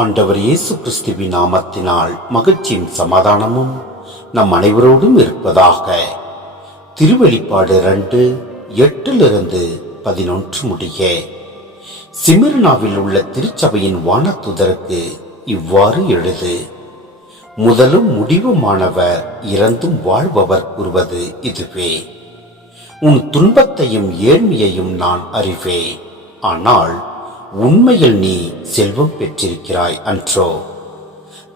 ஆண்டவர் இயேசு கிறிஸ்துவின் நாமத்தினால் மகிழ்ச்சியும் சமாதானமும் நம் அனைவரோடும் இருப்பதாக. திருவெளிப்பாடு 2:8-11 முடிய. சிமிர்னாவில் உள்ள திருச்சபையின் வானதூதருக்கு இவ்வாறு எழுது: முதலும் முடிவுமானவர், இறந்தும் வாழ்பவர் கூறுவது இதுவே: உன் துன்பத்தையும் ஏழ்மையையும் நான் அறிவேன். ஆனால் உண்மையில் நீ செல்வம் பெற்றிருக்கிறாய் அன்றோ?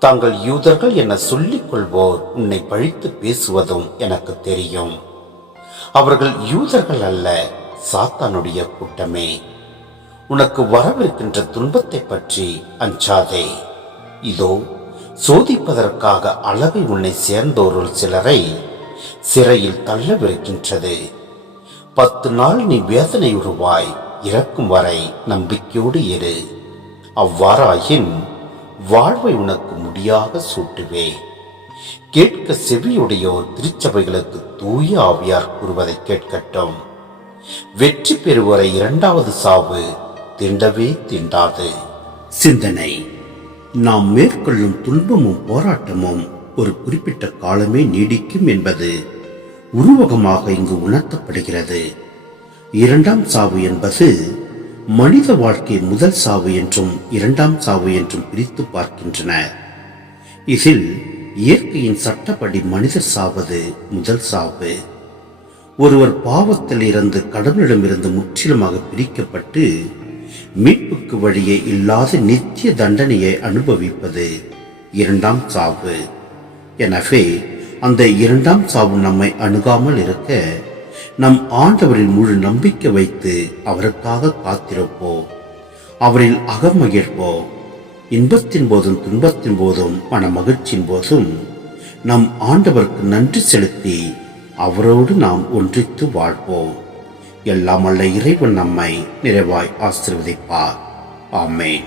தாங்கள் யூதர்கள் என சொல்லிக் கொள்வோர் உன்னை பழித்து பேசுவதும் எனக்கு தெரியும். அவர்கள் யூதர்கள் அல்ல, சாத்தானுடைய கூட்டமே. உனக்கு வரவிருக்கின்ற துன்பத்தை பற்றி அஞ்சாதே. இதோ சோதிப்பதற்காக அளவை உன்னை சேர்ந்தோருள் சிலரை சிறையில் தள்ளவிருக்கின்றது. 10 நாள் நீ வேதனை உருவாய், இறக்கும் வரை நம்பிக்கையோடு இரு. அவ்வாறாயின் வாழ்வை உனக்கு முடியாக சூட்டுவே. கேட்க செவியுடையோர் திருச்சபைகளுக்கு தூய ஆவியார் கூறுவதை கேட்கட்டும். வெற்றி பெறுவரை 2வது சாவு தீண்டவே தீண்டாது. சிந்தனை: நாம் மேற்கொள்ளும் துன்பமும் போராட்டமும் ஒரு குறிப்பிட்ட காலமே நீடிக்கும் என்பது உருவகமாக இங்கு உணர்த்தப்படுகிறது. 2ஆம் சாவு என்பது மனித வாழ்க்கை முதல் சாவு என்றும் 2ஆம் சாவு என்றும் பிரித்து பார்க்கின்றன. இதில் இயற்கையின் சட்டப்படி மனிதர் சாவது முதல் சாவு. ஒருவர் பாவத்தில் இருந்து கடவுளிடமிருந்து முற்றிலுமாக பிரிக்கப்பட்டு மீட்புக்கு வழியே இல்லாத நித்திய தண்டனையை அனுபவிப்பது 2ஆம் சாவு. எனவே அந்த 2ஆம் சாவு நம்மை அணுகாமல் இருக்க நம் ஆண்டவரில் முழு நம்பிக்கை வைத்து அவருக்காக காத்திருப்போம். அவரில் அகமகிழ்வோம். இன்பத்தின் போதும் துன்பத்தின் போதும் மன மகிழ்ச்சியின் போதும் நம் ஆண்டவருக்கு நன்றி செலுத்தி அவரோடு நாம் ஒன்றித்து வாழ்வோம். எல்லாம் அல்ல இறைவன் நம்மை நிறைவாய் ஆசீர்வதிப்பார். ஆமென்.